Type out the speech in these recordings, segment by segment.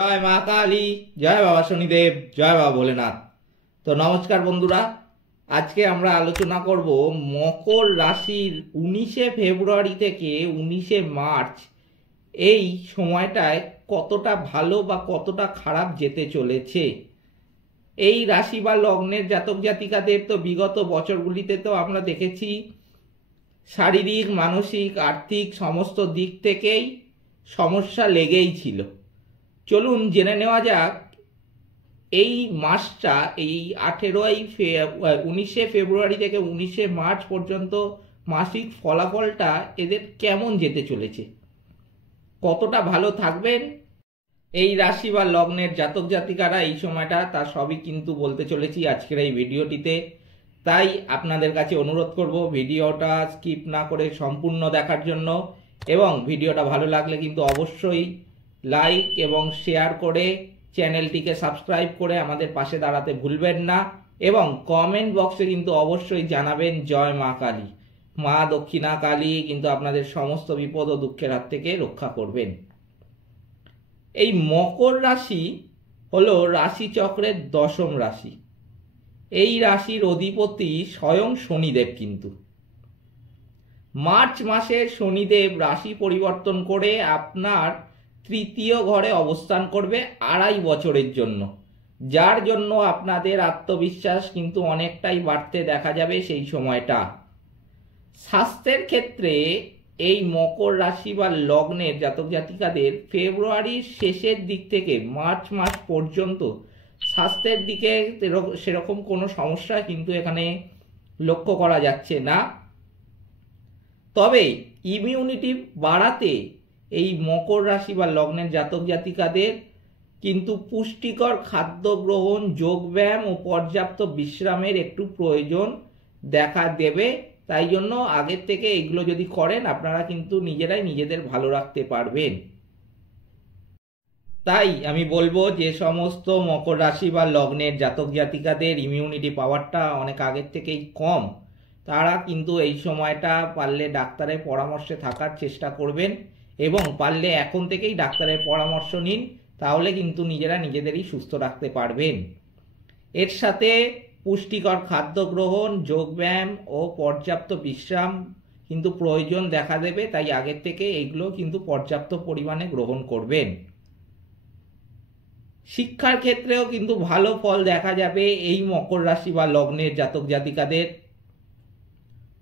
জয় মা কালী, জয় বাবা শনিদেব, জয় বাবা ভোলেনাথ। তো নমস্কার বন্ধুরা, আজকে আমরা আলোচনা করব মকর রাশির 19শে ফেব্রুয়ারি থেকে 19শে মার্চ এই সময়টায় কতটা ভালো বা কতটা খারাপ যেতে চলেছে। এই রাশি বা লগ্নের জাতক জাতিকাদের তো বিগত বছরগুলিতে তো আমরা দেখেছি শারীরিক, মানসিক, আর্থিক সমস্ত দিক থেকেই সমস্যা লেগেই ছিল। চলুন জেনে নেওয়া যাক এই মাসটা, এই 19শে ফেব্রুয়ারি থেকে 19শে মার্চ পর্যন্ত মাসিক ফলাফলটা এদের কেমন যেতে চলেছে, কতটা ভালো থাকবেন এই রাশি বা লগ্নের জাতক জাতিকারা এই সময়টা, তা সবই কিন্তু বলতে চলেছি আজকের এই ভিডিওটিতে। তাই আপনাদের কাছে অনুরোধ করব ভিডিওটা স্কিপ না করে সম্পূর্ণ দেখার জন্য, এবং ভিডিওটা ভালো লাগলে কিন্তু অবশ্যই লাইক এবং শেয়ার করে চ্যানেলটিকে সাবস্ক্রাইব করে আমাদের পাশে দাঁড়াতে ভুলবেন না, এবং কমেন্ট বক্সে কিন্তু অবশ্যই জানাবেন জয় মা কালী। মা দক্ষিণা কালী কিন্তু আপনাদের সমস্ত বিপদ ও দুঃখের হাত থেকে রক্ষা করবেন। এই মকর রাশি হলো রাশি চক্রের 10ম রাশি। এই রাশির অধিপতি স্বয়ং শনিদেব। কিন্তু মার্চ মাসে শনিদেব রাশি পরিবর্তন করে আপনার তৃতীয় ঘরে অবস্থান করবে 2.5 বছরের জন্য, যার জন্য আপনাদের আত্মবিশ্বাস কিন্তু অনেকটাই বাড়তে দেখা যাবে সেই সময়টা। স্বাস্থ্যের ক্ষেত্রে এই মকর রাশি বা লগ্নের জাতক জাতিকাদের ফেব্রুয়ারির শেষের দিক থেকে মার্চ মাস পর্যন্ত স্বাস্থ্যের দিকে সেরকম কোনো সমস্যা কিন্তু এখানে লক্ষ্য করা যাচ্ছে না। তবে ইমিউনিটি বাড়াতে এই মকর রাশি বা লগ্নের জাতক জাতিকাদের কিন্তু পুষ্টিকর খাদ্য গ্রহণ, যোগব্যায়াম ও পর্যাপ্ত বিশ্রামের একটু প্রয়োজন দেখা দেবে। তাই জন্য আগের থেকে এগুলো যদি করেন আপনারা কিন্তু নিজেরাই নিজেদের ভালো রাখতে পারবেন। তাই আমি বলবো যে সমস্ত মকর রাশি বা লগ্নের জাতক জাতিকাদের ইমিউনিটি পাওয়ারটা অনেক আগের থেকেই কম, তারা কিন্তু এই সময়টা পারলে ডাক্তারের পরামর্শে থাকার চেষ্টা করবেন, এবং পারলে এখন থেকেই ডাক্তারের পরামর্শ নিন, তাহলে কিন্তু নিজেরা নিজেদেরই সুস্থ রাখতে পারবেন। এর সাথে পুষ্টিকর খাদ্য গ্রহণ, যোগব্যায়াম ও পর্যাপ্ত বিশ্রাম কিন্তু প্রয়োজন দেখা দেবে। তাই আগের থেকে এইগুলো কিন্তু পর্যাপ্ত পরিমাণে গ্রহণ করবেন। শিক্ষার ক্ষেত্রেও কিন্তু ভালো ফল দেখা যাবে এই মকর রাশি বা লগ্নের জাতক জাতিকাদের।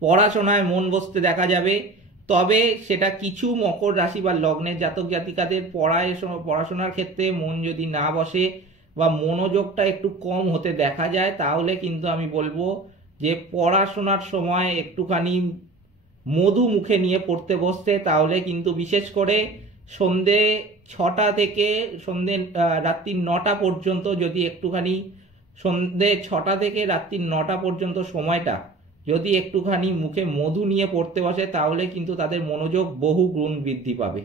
পড়াশোনায় মন বসতে দেখা যাবে, তবে সেটা কিছু মকর রাশি বা লগ্নের জাতক জাতিকাদের পড়াশোনার ক্ষেত্রে মন যদি না বসে বা মনোযোগটা একটু কম হতে দেখা যায়, তাহলে কিন্তু আমি বলবো যে পড়াশোনার সময় একটুখানি মধু মুখে নিয়ে পড়তে বসতে, তাহলে কিন্তু বিশেষ করে সন্ধে 6টা থেকে রাত্রি 9টা পর্যন্ত, যদি একটুখানি সন্ধে 6টা থেকে রাত্রি 9টা পর্যন্ত সময়টা যদি একটুখানি মুখে মধু নিয়ে পড়তে বসে, তাহলে কিন্তু তাদের মনোযোগ বহু গুণ বৃদ্ধি পাবে।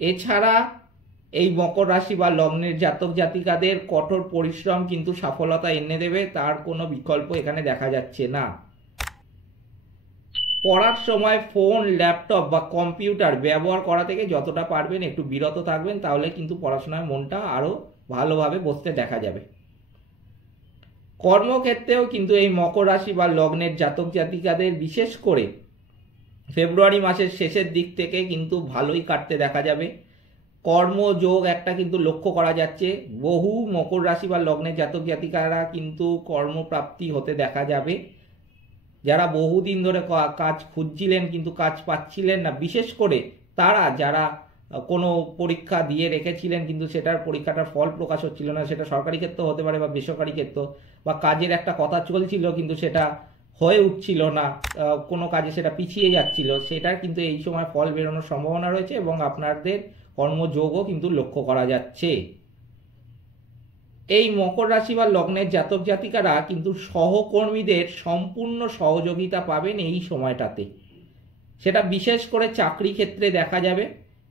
এছাড়া এই মকর রাশি বা লগ্নের জাতক জাতিকাদের কঠোর পরিশ্রম কিন্তু সফলতা এনে দেবে, তার কোনো বিকল্প এখানে দেখা যাচ্ছে না। পড়ার সময় ফোন, ল্যাপটপ বা কম্পিউটার ব্যবহার করা থেকে যতটা পারবেন একটু বিরত থাকবেন, তাহলে কিন্তু পড়াশোনায় মনটা আরো ভালোভাবে বসতে দেখা যাবে। কর্মক্ষেত্রেও কিন্তু এই মকর রাশি বা লগ্নের জাতক জাতিকাদের বিশেষ করে ফেব্রুয়ারি মাসের শেষের দিক থেকে কিন্তু ভালোই কাটতে দেখা যাবে। কর্মযোগ একটা কিন্তু লক্ষ্য করা যাচ্ছে। বহু মকর রাশি বা লগ্নের জাতক জাতিকারা কিন্তু কর্মপ্রাপ্তি হতে দেখা যাবে। যারা বহুদিন ধরে কাজ খুঁজছিলেন কিন্তু কাজ পাচ্ছিলেন না, বিশেষ করে তারা যারা কোনো পরীক্ষা দিয়ে রেখেছিলেন কিন্তু সেটার পরীক্ষাটার ফল প্রকাশ হচ্ছিল না, সেটা সরকারি ক্ষেত্র হতে পারে বা বেসরকারি ক্ষেত্র, বা কাজের একটা কথা চলছিল কিন্তু সেটা হয়ে উঠছিল না, কোনো কাজে সেটা পিছিয়ে যাচ্ছিল, সেটার কিন্তু এই সময় ফল বেরোনোর সম্ভাবনা রয়েছে, এবং আপনাদের কর্মযোগও কিন্তু লক্ষ্য করা যাচ্ছে। এই মকর রাশি বা লগ্নের জাতক জাতিকারা কিন্তু সহকর্মীদের সম্পূর্ণ সহযোগিতা পাবেন এই সময়টাতে। সেটা বিশেষ করে চাকরি ক্ষেত্রে দেখা যাবে,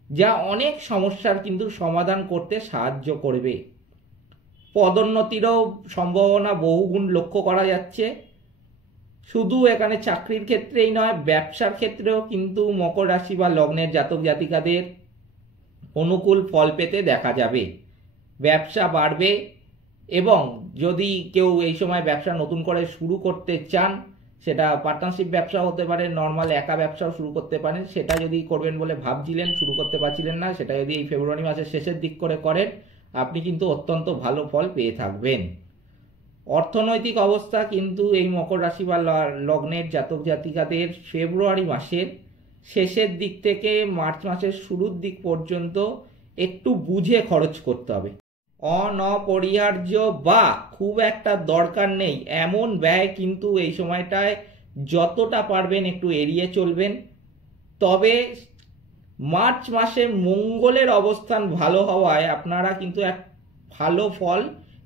যা অনেক সমস্যার কিন্তু সমাধান করতে সাহায্য করবে। পদোন্নতিরও সম্ভাবনা বহুগুণ লক্ষ্য করা যাচ্ছে। শুধু এখানে চাকরির ক্ষেত্রেই নয়, ব্যবসার ক্ষেত্রেও কিন্তু মকর রাশি বা লগ্নের জাতক জাতিকাদের অনুকূল ফল পেতে দেখা যাবে। ব্যবসা বাড়বে, এবং যদি কেউ এই সময় ব্যবসা নতুন করে শুরু করতে চান, সেটা পার্টনারশিপ ব্যবসা হতে পারে, নর্মাল একা ব্যবসাও শুরু করতে পারেন। সেটা যদি করবেন বলে ভাবছিলেন, শুরু করতে পারছিলেন না, সেটা যদি এই ফেব্রুয়ারি মাসের শেষের দিক করে করেন, আপনি কিন্তু অত্যন্ত ভালো ফল পেয়ে থাকবেন। অর্থনৈতিক অবস্থা কিন্তু এই মকর রাশি বা লগ্নের জাতক জাতিকাদের ফেব্রুয়ারি মাসের শেষের দিক থেকে মার্চ মাসের শুরুর দিক পর্যন্ত একটু বুঝে খরচ করতে হবে। অনপরিহার্য বা খুব একটা দরকার নেই এমন ব্যয় কিন্তু এই সময়টায় যতটা পারবেন একটু এড়িয়ে চলবেন। তবে মার্চ মাসে মঙ্গলের অবস্থান ভালো হওয়ায় আপনারা কিন্তু এক ভালো ফল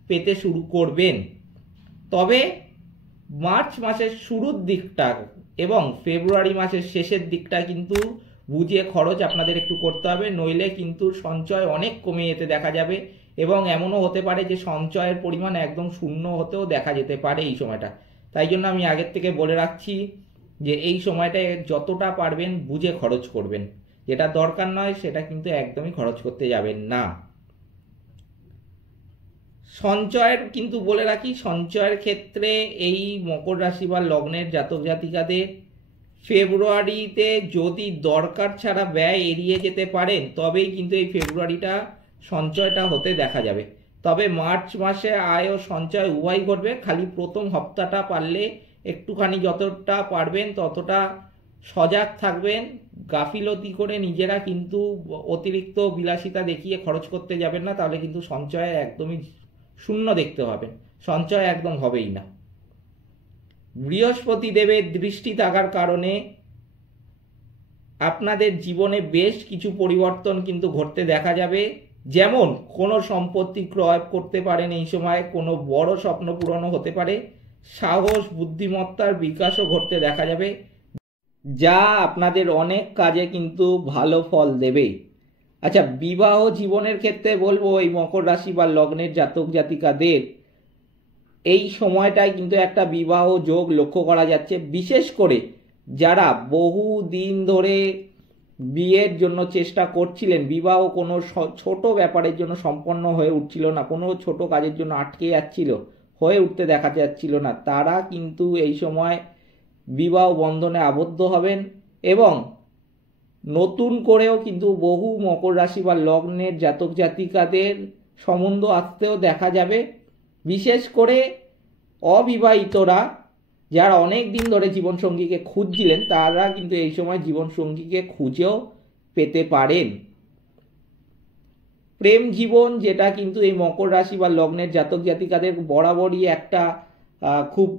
পেতে শুরু করবেন। তবে মার্চ মাসের শুরুর দিকটা এবং ফেব্রুয়ারি মাসের শেষের দিকটা কিন্তু বুঝে খরচ আপনাদের একটু করতে হবে, নইলে কিন্তু সঞ্চয় অনেক কমে যেতে দেখা যাবে, এবং এমনও হতে পারে যে সঞ্চয়ের পরিমাণ একদম শূন্য হতেও দেখা যেতে পারে এই সময়টা। তাই জন্য আমি আগের থেকে বলে রাখছি যে এই সময়টায় যতটা পারবেন বুঝে খরচ করবেন, যেটা দরকার নয় সেটা কিন্তু একদমই খরচ করতে যাবেন না। সঞ্চয়ের কিন্তু বলে রাখি, সঞ্চয়ের ক্ষেত্রে এই মকর রাশি বা লগ্নের জাতক জাতিকাদের ফেব্রুয়ারিতে যদি দরকার ছাড়া ব্যয় এড়িয়ে যেতে পারেন, তবেই কিন্তু এই ফেব্রুয়ারিটা সঞ্চয়টা হতে দেখা যাবে। তবে মার্চ মাসে আয় ও সঞ্চয় উভয় ঘটবে, খালি প্রথম হপ্তাহটা পারলে একটুখানি যতটা পারবেন ততটা সজাগ থাকবেন। গাফিলতি করে নিজেরা কিন্তু অতিরিক্ত বিলাসিতা দেখিয়ে খরচ করতে যাবেন না, তাহলে কিন্তু সঞ্চয় একদমই শূন্য দেখতে পাবেন, সঞ্চয় একদম হবেই না। বৃহস্পতি দেবের দৃষ্টি থাকার কারণে আপনাদের জীবনে বেশ কিছু পরিবর্তন কিন্তু ঘটতে দেখা যাবে। যেমন কোনো সম্পত্তি ক্রয় করতে পারেন এই সময়, কোনো বড় স্বপ্ন পূরণও হতে পারে, সাহস বুদ্ধিমত্তার বিকাশও ঘটতে দেখা যাবে, যা আপনাদের অনেক কাজে কিন্তু ভালো ফল দেবে। আচ্ছা, বিবাহ জীবনের ক্ষেত্রে বলবো এই মকর রাশি বা লগ্নের জাতক জাতিকাদের এই সময়টায় কিন্তু একটা বিবাহ যোগ লক্ষ্য করা যাচ্ছে। বিশেষ করে যারা বহু দিন ধরে বিয়ের জন্য চেষ্টা করছিলেন, বিবাহ কোনো ছোট ব্যাপারের জন্য সম্পন্ন হয়ে উঠছিল না, কোনো ছোট কাজের জন্য আটকে যাচ্ছিল, হয়ে উঠতে দেখা যাচ্ছিল না, তারা কিন্তু এই সময় বিবাহ বন্ধনে আবদ্ধ হবেন, এবং নতুন করেও কিন্তু বহু মকর রাশি বা লগ্নের জাতক জাতিকাদের সম্বন্ধ আসতেও দেখা যাবে। বিশেষ করে অবিবাহিতরা যারা অনেক দিন ধরে জীবনসঙ্গীকে খুঁজছিলেন, তারা কিন্তু এই সময় জীবনসঙ্গীকে খুঁজেও পেতে পারেন। প্রেম জীবন, যেটা কিন্তু এই মকর রাশি বা লগ্নের জাতক জাতিকাদের বরাবরই একটা খুব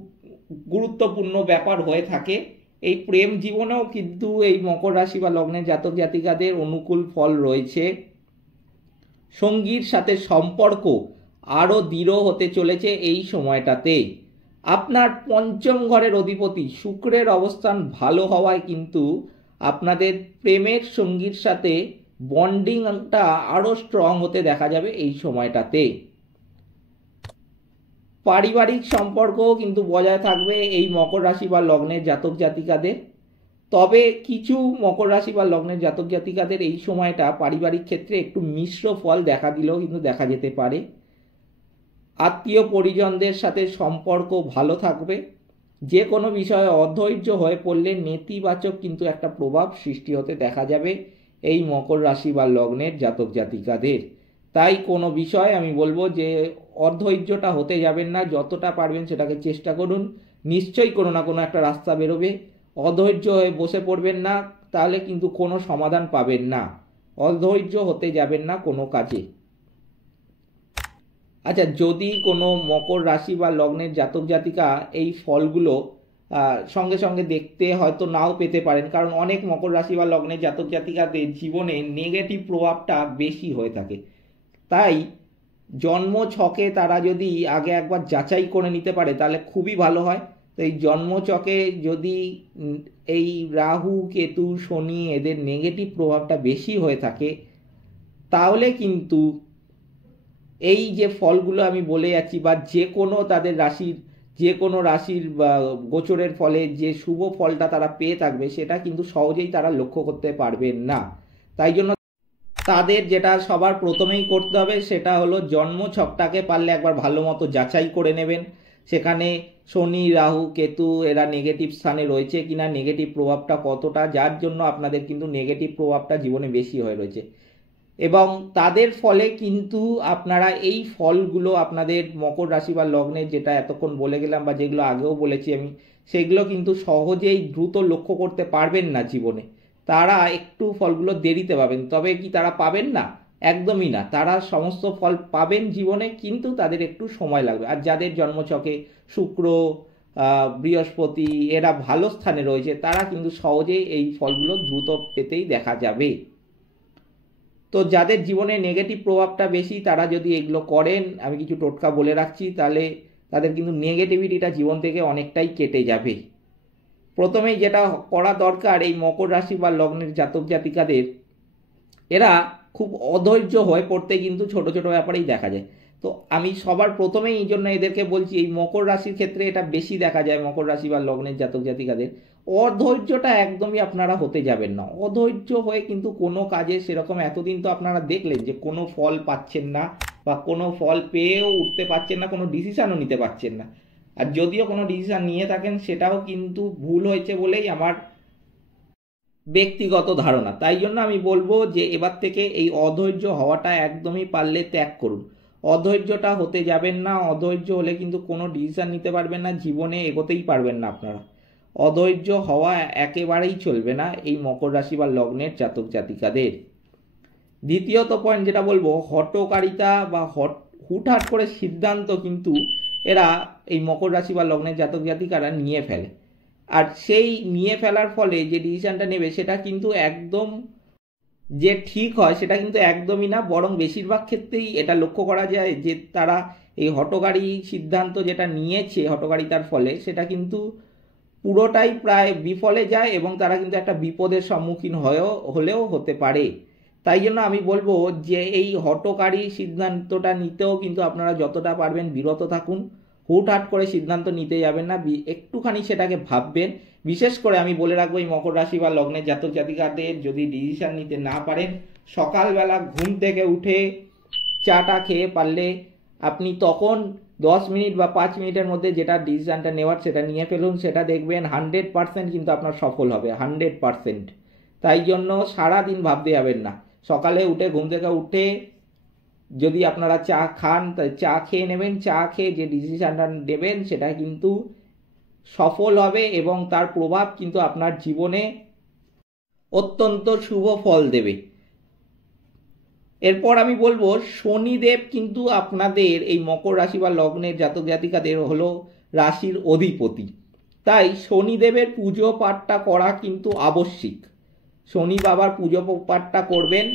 গুরুত্বপূর্ণ ব্যাপার হয়ে থাকে, এই প্রেম জীবনেও কিন্তু এই মকর রাশি বা লগ্নের জাতক জাতিকাদের অনুকূল ফল রয়েছে। সঙ্গীর সাথে সম্পর্ক আরও দৃঢ় হতে চলেছে এই সময়টাতে। আপনার পঞ্চম ঘরের অধিপতি শুক্রের অবস্থান ভালো হওয়ায় কিন্তু আপনাদের প্রেমের সঙ্গীর সাথে বন্ডিংটা আরও স্ট্রং হতে দেখা যাবে এই সময়টাতে। পারিবারিক সম্পর্কও কিন্তু বজায় থাকবে এই মকর রাশি বা লগ্নের জাতক জাতিকাদের। তবে কিছু মকর রাশি বা লগ্নের জাতক জাতিকাদের এই সময়টা পারিবারিক ক্ষেত্রে একটু মিশ্র ফল দেখা দিলেও কিন্তু দেখা যেতে পারে। আত্মীয় পরিজনদের সাথে সম্পর্ক ভালো থাকবে। যে কোনো বিষয়ে অধৈর্য হয়ে পড়লে নেতিবাচক কিন্তু একটা প্রভাব সৃষ্টি হতে দেখা যাবে এই মকর রাশি বা লগ্নের জাতক জাতিকাদের। তাই কোনো বিষয় আমি বলবো যে অধৈর্যটা হতে যাবেন না, যতটা পারবেন সেটাকে চেষ্টা করুন, নিশ্চয়ই কোনো না কোনো একটা রাস্তা বেরোবে। অধৈর্য হয়ে বসে পড়বেন না, তাহলে কিন্তু কোনো সমাধান পাবেন না। অধৈর্য হতে যাবেন না কোনো কাজে। আচ্ছা, যদি কোনো মকর রাশি বা লগ্নের জাতক জাতিকা এই ফলগুলো সঙ্গে সঙ্গে দেখতে হয়তো নাও পেতে পারেন, কারণ অনেক মকর রাশি বা লগ্নের জাতক জাতিকাদের জীবনে নেগেটিভ প্রভাবটা বেশি হয়ে থাকে। তাই জন্ম ছকে তারা যদি আগে একবার যাচাই করে নিতে পারে তাহলে খুবই ভালো হয়। তো এই জন্ম ছকে যদি এই রাহু কেতু শনি এদের নেগেটিভ প্রভাবটা বেশি হয়ে থাকে, তাহলে কিন্তু এই যে ফলগুলো আমি বলে যাচ্ছি বা যে কোনো তাদের রাশির যে কোনো রাশির গোচরের ফলে যে শুভ ফলটা তারা পেয়ে থাকবে, সেটা কিন্তু সহজেই তারা লক্ষ্য করতে পারবেন না। তাই জন্য তাদের যেটা সবার প্রথমেই করতে হবে সেটা হলো জন্ম ছকটাকে পারলে একবার ভালো মতো যাচাই করে নেবেন, সেখানে শনি, রাহু, কেতু এরা নেগেটিভ স্থানে রয়েছে কিনা, নেগেটিভ প্রভাবটা কতটা, যার জন্য আপনাদের কিন্তু নেগেটিভ প্রভাবটা জীবনে বেশি হয়ে রয়েছে। এবং তাদের ফলে কিন্তু আপনারা এই ফলগুলো আপনাদের মকর রাশি বা লগ্নের, যেটা এতক্ষণ বলে গেলাম বা যেগুলো আগেও বলেছি আমি, সেগুলো কিন্তু সহজেই দ্রুত লক্ষ্য করতে পারবেন না জীবনে। তারা একটু ফলগুলো দেরিতে পাবেন। তবে কি তারা পাবেন না? একদমই না, তারা সমস্ত ফল পাবেন জীবনে, কিন্তু তাদের একটু সময় লাগবে। আর যাদের জন্মছকে শুক্র, বৃহস্পতি এরা ভালো স্থানে রয়েছে, তারা কিন্তু সহজেই এই ফলগুলো দ্রুত পেতেই দেখা যাবে। তো যাদের জীবনে নেগেটিভ প্রভাবটা বেশি, তারা যদি এগুলো করেন, আমি কিছু টোটকা বলে রাখছি, তাহলে তাদের কিন্তু নেগেটিভিটিটা জীবন থেকে অনেকটাই কেটে যাবে। প্রথমেই যেটা করা দরকার, এই মকর রাশি বা লগ্নের জাতক জাতিকাদের, এরা খুব অধৈর্য হয়ে পড়তে কিন্তু ছোট ছোট ব্যাপারেই দেখা যায়। তো আমি সবার প্রথমেই এই জন্য এদেরকে বলছি, এই মকর রাশির ক্ষেত্রে এটা বেশি দেখা যায়, মকর রাশি বা লগ্নের জাতক জাতিকাদের অধৈর্যটা একদমই আপনারা হতে যাবেন না। অধৈর্য হয়ে কিন্তু কোনো কাজে সেরকম, এতদিন তো আপনারা দেখলেন যে কোনো ফল পাচ্ছেন না বা কোনো ফল পেয়েও উঠতে পারছেন না, কোনো ডিসিশনও নিতে পারছেন না। আর যদিও কোনো ডিসিশন নিয়ে থাকেন সেটাও কিন্তু ভুল হয়েছে বলেই আমার ব্যক্তিগত ধারণা। তাই জন্য আমি বলবো যে এবার থেকে এই অধৈর্য হওয়াটা একদমই পারলে ত্যাগ করুন। অধৈর্যটা হতে যাবেন না। অধৈর্য হলে কিন্তু কোনো ডিসিশন নিতে পারবেন না, জীবনে এগোতেই পারবেন না আপনারা। অধৈর্য হওয়া একেবারেই চলবে না এই মকর রাশি বা লগ্নের জাতক জাতিকাদের। দ্বিতীয়ত পয়েন্ট যেটা বলবো, হঠকারিতা বা হুটহাট করে সিদ্ধান্ত কিন্তু এরা এই মকর রাশি বা লগ্নের জাতক জাতিকারা নিয়ে ফেলে। আর সেই নিয়ে ফেলার ফলে যে ডিসিশনটা নেবে সেটা কিন্তু একদম যে ঠিক হয় সেটা কিন্তু একদমই না, বরং বেশিরভাগ ক্ষেত্রেই এটা লক্ষ্য করা যায় যে তারা এই হঠকারী সিদ্ধান্ত যেটা নিয়েছে হঠকারিতার ফলে, সেটা কিন্তু পুরোটাই প্রায় বিফলে যায় এবং তারা কিন্তু একটা বিপদের সম্মুখীন হলেও হতে পারে। তাই জন্য আমি বলবো যে এই হঠকারী সিদ্ধান্তটা নিতেও কিন্তু আপনারা যতটা পারবেন বিরত থাকুন। হুটহাট করে সিদ্ধান্ত নিতে যাবেন না, একটুখানি সেটাকে ভাববেন। বিশেষ করে আমি বলে রাখবো, এই মকর রাশি বা লগ্নের জাতক জাতিকাদের যদি ডিসিশন নিতে না পারেন, সকালবেলা ঘুম থেকে উঠে চাটা খেয়ে পারলে আপনি তখন 10 মিনিট বা 5 মিনিটের মধ্যে যেটা ডিসিশনটা নেওয়ার সেটা নিয়ে ফেলুন। সেটা দেখবেন 100% কিন্তু আপনার সফল হবে, 100%। তাই জন্য সারাদিন ভাবতে যাবেন না। সকালে উঠে, ঘুম থেকে উঠে যদি আপনারা চা খান, তাই চা খেয়ে নেবেন। চা খেয়ে যে ডিসিশনটা নেবেন সেটা কিন্তু সফল হবে এবং তার প্রভাব কিন্তু আপনার জীবনে অত্যন্ত শুভ ফল দেবে। এরপর আমি বলবো, শনিদেব কিন্তু আপনাদের এই মকর রাশি বা লগ্নের জাতক জাতিকাদের হলো রাশির অধিপতি। তাই শনিদেবের পুজো পাঠটা করা কিন্তু আবশ্যিক। শনি বাবার পুজো পাঠটা করবেন।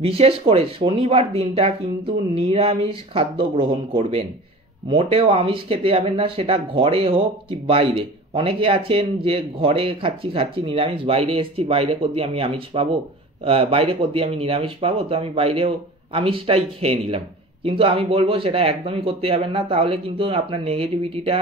বিশেষ করে শনিবার দিনটা কিন্তু নিরামিষ খাদ্য গ্রহণ করবেন। মোটেও আমিষ খেতে যাবেন না, সেটা ঘরে হোক কি বাইরে। অনেকে আছেন যে ঘরে খাচ্ছি নিরামিষ, বাইরে এসছি, বাইরে কর দিয়ে আমি আমিষ পাবো, বাইরে কর দিয়ে আমি নিরামিষ পাবো, তো আমি বাইরেও আমিষটাই খেয়ে নিলাম। কিন্তু আমি বলবো সেটা একদমই করতে যাবেন না, তাহলে কিন্তু আপনার নেগেটিভিটিটা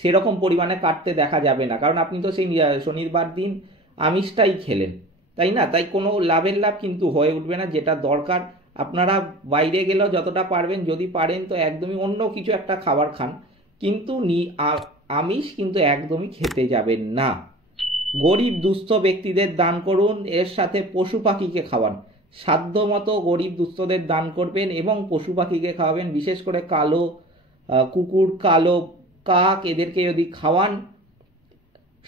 সেরকম পরিমাণে কাটতে দেখা যাবে না। কারণ আপনি তো সেই শনিবার দিন আমিষটাই খেলেন, তাই না? তাই কোনো লাভের লাভ কিন্তু হয়ে উঠবে না। যেটা দরকার, আপনারা বাইরে গেলেও যতটা পারবেন, যদি পারেন তো একদমই অন্য কিছু একটা খাবার খান, কিন্তু আমিষ কিন্তু একদমই খেতে যাবেন না। গরিব দুস্থ ব্যক্তিদের দান করুন, এর সাথে পশু পাখিকে খাওয়ান। সাধ্য মতো গরিব দুস্থদের দান করবেন এবং পশু পাখিকে খাওয়াবেন। বিশেষ করে কালো কুকুর, কালো কাক, এদেরকে যদি খাওয়ান,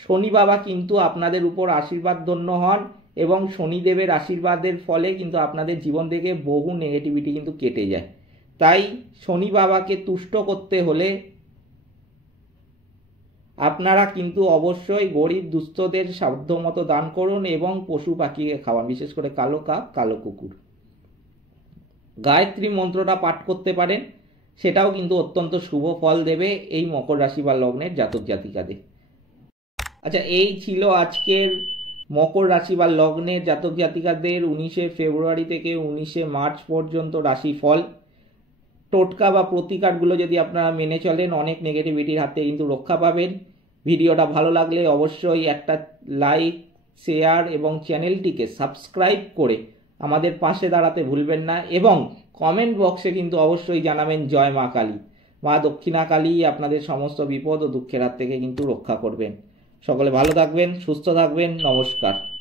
শনি বাবা কিন্তু আপনাদের উপর আশীর্বাদ ধন্য হন এবং শনিদেবের আশীর্বাদের ফলে কিন্তু আপনাদের জীবন থেকে বহু নেগেটিভিটি কিন্তু কেটে যায়। তাই শনি বাবাকে তুষ্ট করতে হলে আপনারা কিন্তু অবশ্যই গরিব দুস্থদের সাধ্যমতো দান করুন এবং পশু পাখিকে খাওয়ান, বিশেষ করে কালো কাক, কালো কুকুর। গায়ত্রী মন্ত্রটা পাঠ করতে পারেন, সেটাও কিন্তু অত্যন্ত শুভ ফল দেবে এই মকর রাশি বা লগ্নের জাতক জাতিকাদের। আচ্ছা, এই ছিল আজকের মকর রাশি বা লগ্নের জাতক জাতিকাদের 19শে ফেব্রুয়ারি থেকে 19শে মার্চ পর্যন্ত রাশিফল। টোটকা বা প্রতিকারগুলো যদি আপনারা মেনে চলেন, অনেক নেগেটিভিটির হাতে কিন্তু রক্ষা পাবেন। ভিডিওটা ভালো লাগলে অবশ্যই একটা লাইক, শেয়ার এবং চ্যানেলটিকে সাবস্ক্রাইব করে আমাদের পাশে দাঁড়াতে ভুলবেন না এবং কমেন্ট বক্সে কিন্তু অবশ্যই জানাবেন জয় মা কালী। মা দক্ষিণা কালী আপনাদের সমস্ত বিপদ ও দুঃখের হাত থেকে কিন্তু রক্ষা করবেন। সকলে ভালো থাকবেন, সুস্থ থাকবেন, নমস্কার।